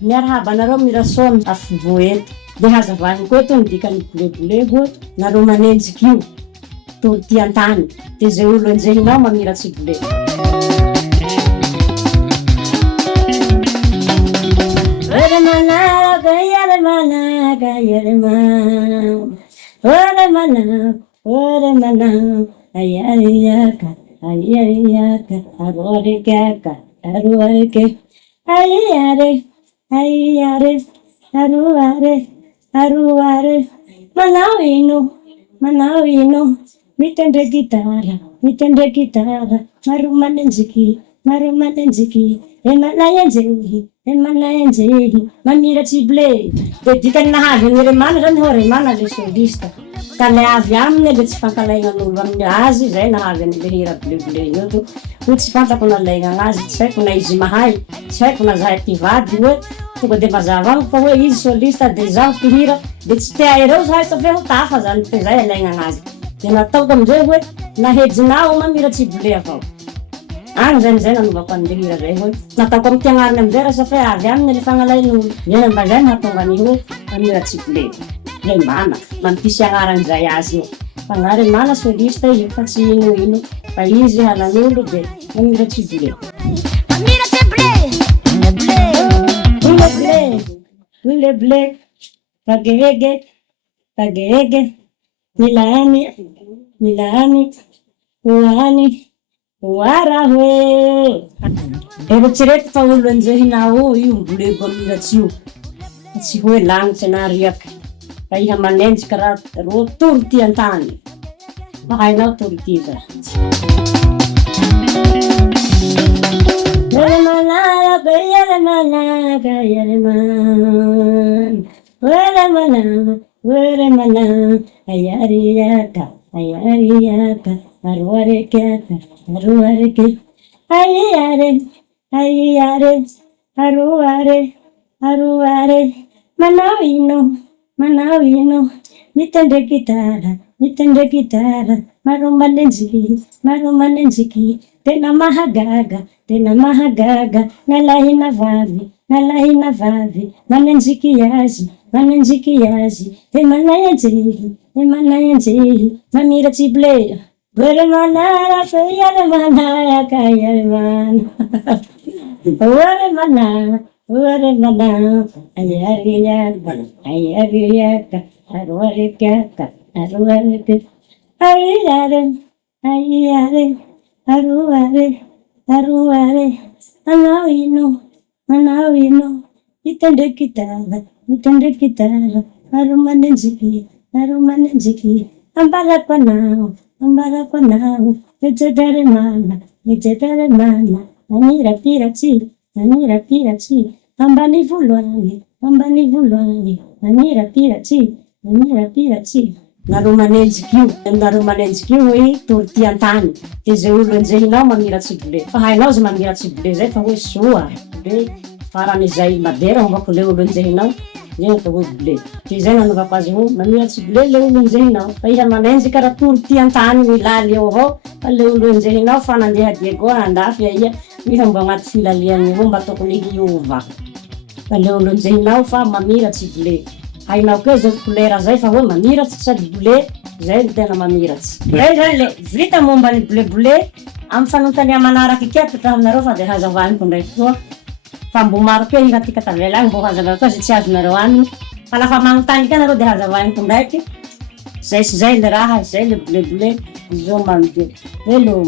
miarahaba anareo mirasôny afivo eto. De hazavany koa eto nidikany blebole hoe nareo manenjiky io toro ty antany. De zay olo enjehinao mamiratsy blé. Ore managa, yare managa, yare man. Ore mana, ayare yaka, arore kaka, arore ke. Ayare, aruare, manawino, mitende gitara, marumanenjiki, emanayenjehi, mamiratsy blé. De dikany nahavy any Remana zany ho Remana le solista. Ka le avy aminy le tsy fankalaignan'olo amin'ny azy, zay nahavy any le hira blé io to. Ho tsy fantako nalaigna anazy, tsy haiko na izy mahay, tsy haiko na zahay ty vady hoe tonga de mazava amiko fa hoe izy solista de zaho mpihira de tsy te aereo zahay safia ho tafa zany te zay alaigna anazy. De nataoko amizay hoe nahejinao mamiratsy blé avao. Agny zay nanovako an'le hira zay hoe nataoko amy tiagnariny amizay raha safia avy aminy le fagnalain'olo. Ena mba zay nahatonga an'io hoe mamiratsy blé. Remana, mampisy agnaran'izay azy io. Fa na Remana solista io fa tsy ino fa izy halan'olo de mamiratsy blé. Mamiratsy blé, Le blé, kagege, milani, oara hoe. Eritrereto fa olo enjehinao io blé mamiratsy io. Tsy hoe lagnitsy na riaky. Fa iha manenjiky raha ro toro ty antany. Fa hainao toro ty za. Yare mana, ayare yaka, aruare kaka, aruare ke. Ayare, aruare, manawino, mitende gitara, marumanenjiki, tena mahagaga, nalahina vavi, manenjiki yazi, emanayenjehi, mamiratsy blé. Ore manara, yare manaka, yare man. Ore mana, ayare yaka, aruare kaka, aruare ke. Ayare, aruare, manawino, mitende gitara, marumanenjiki, ambarapanao, ejedare mana, anirapiratsi, ambani vulwani, anirapiratsi. Naromanenjiky io hoe toro ty antany. De zay olo enjehinao mamiratsy blé. Fa hainao zay mamiratsy blé zay fa hoe soa. Blé faran'izay madera hombako le olo enjehinao. Zay atao hoe blé. De zay nanovako azy hoe mamiratsy blé le olo enjehinao. Fa iha manenjiky raha toro ty antany milaly eo avao. Fa le olo enjehinao fa nandeha Diego andafy iha. Iha mba agnaty filaliany io mba tokony hiova. Fa le olo enjehinao fa mamiratsy blé. Hainao koa zay kolera zay fa hoe mamiratsy sady blé, zay no tena mamiratsy. Zay le vita momba ny blé amy fanontania manaraky kepetra aminareo fa de hazavaniko ndraiky koa. Fa mbo maro koa hira tika tavelany mbo hazavany koa zay tsy azonareo aniny. Fa lafa manontany ka nareo de hazavaniko ndraiky. Zay le raha, zay le blé, zao manodeo. Hello.